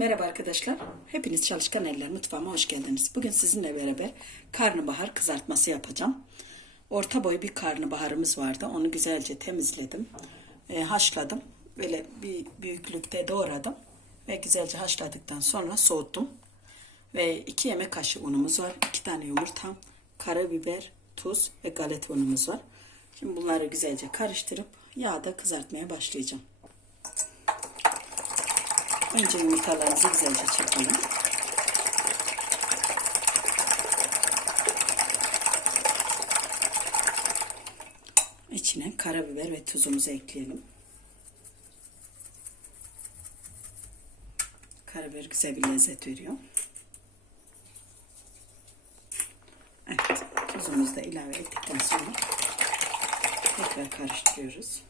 Merhaba arkadaşlar. Hepiniz Çalışkan Eller Mutfağıma hoş geldiniz. Bugün sizinle beraber karnabahar kızartması yapacağım. Orta boy bir karnabaharımız vardı. Onu güzelce temizledim. E, haşladım. Böyle bir büyüklükte doğradım. Ve güzelce haşladıktan sonra soğuttum. Ve iki yemek kaşığı unumuz var. iki tane yumurta, karabiber, tuz ve galeta unumuz var. Şimdi bunları güzelce karıştırıp yağda kızartmaya başlayacağım. Önce yumurtalarımızı güzelce çırpalım. İçine karabiber ve tuzumuzu ekleyelim. Karabiber güzel bir lezzet veriyor. Evet, tuzumuzu da ilave ettikten sonra tekrar karıştırıyoruz.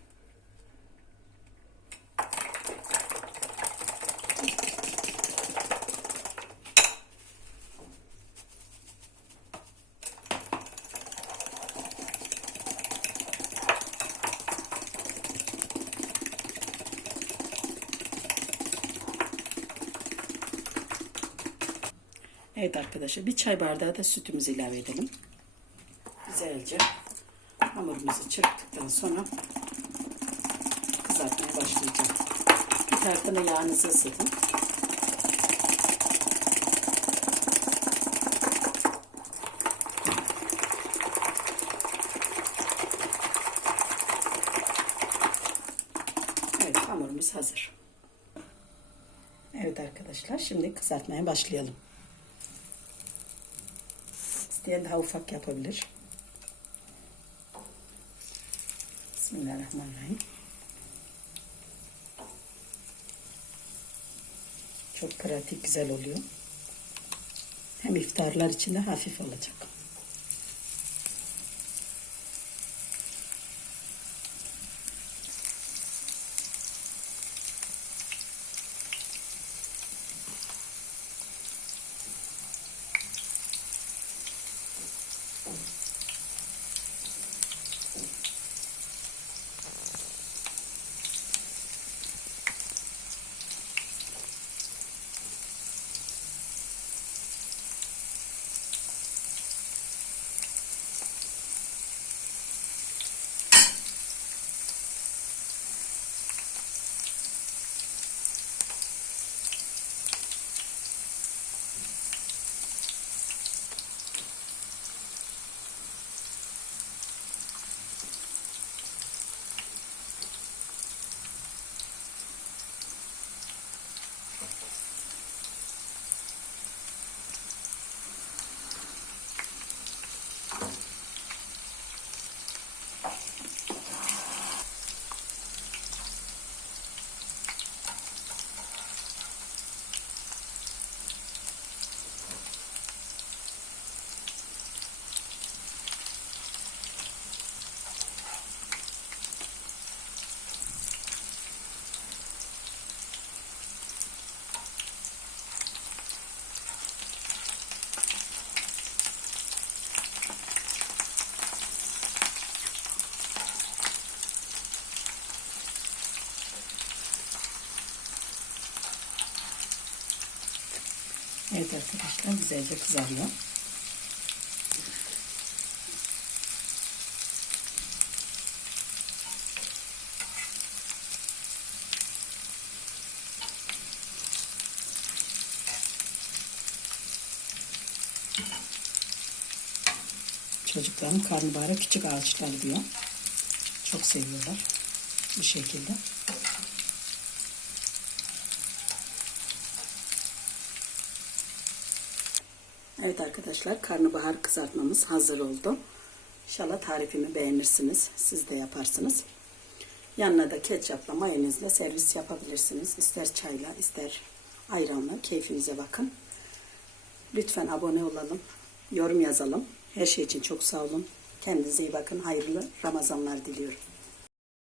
Evet arkadaşlar bir çay bardağı da sütümüzü ilave edelim. Güzelce hamurumuzu çırptıktan sonra kızartmaya başlayacağım. Bir taraftan da yağınızı ısıtın. Evet hamurumuz hazır. Evet arkadaşlar şimdi kızartmaya başlayalım. İsteyen daha ufak yapabilir. Bismillahirrahmanirrahim. Çok pratik, güzel oluyor. Hem iftarlar için de hafif olacak. Evet arkadaşlar güzelce kızarıyor. Çocukların karnabahara küçük ağaçlar diyor. Çok seviyorlar bu şekilde. Evet arkadaşlar karnabahar kızartmamız hazır oldu. İnşallah tarifimi beğenirsiniz. Siz de yaparsınız. Yanına da ketçapla mayonezle servis yapabilirsiniz. İster çayla ister ayranla keyfinize bakın. Lütfen abone olalım. Yorum yazalım. Her şey için çok sağ olun. Kendinize iyi bakın. Hayırlı Ramazanlar diliyorum.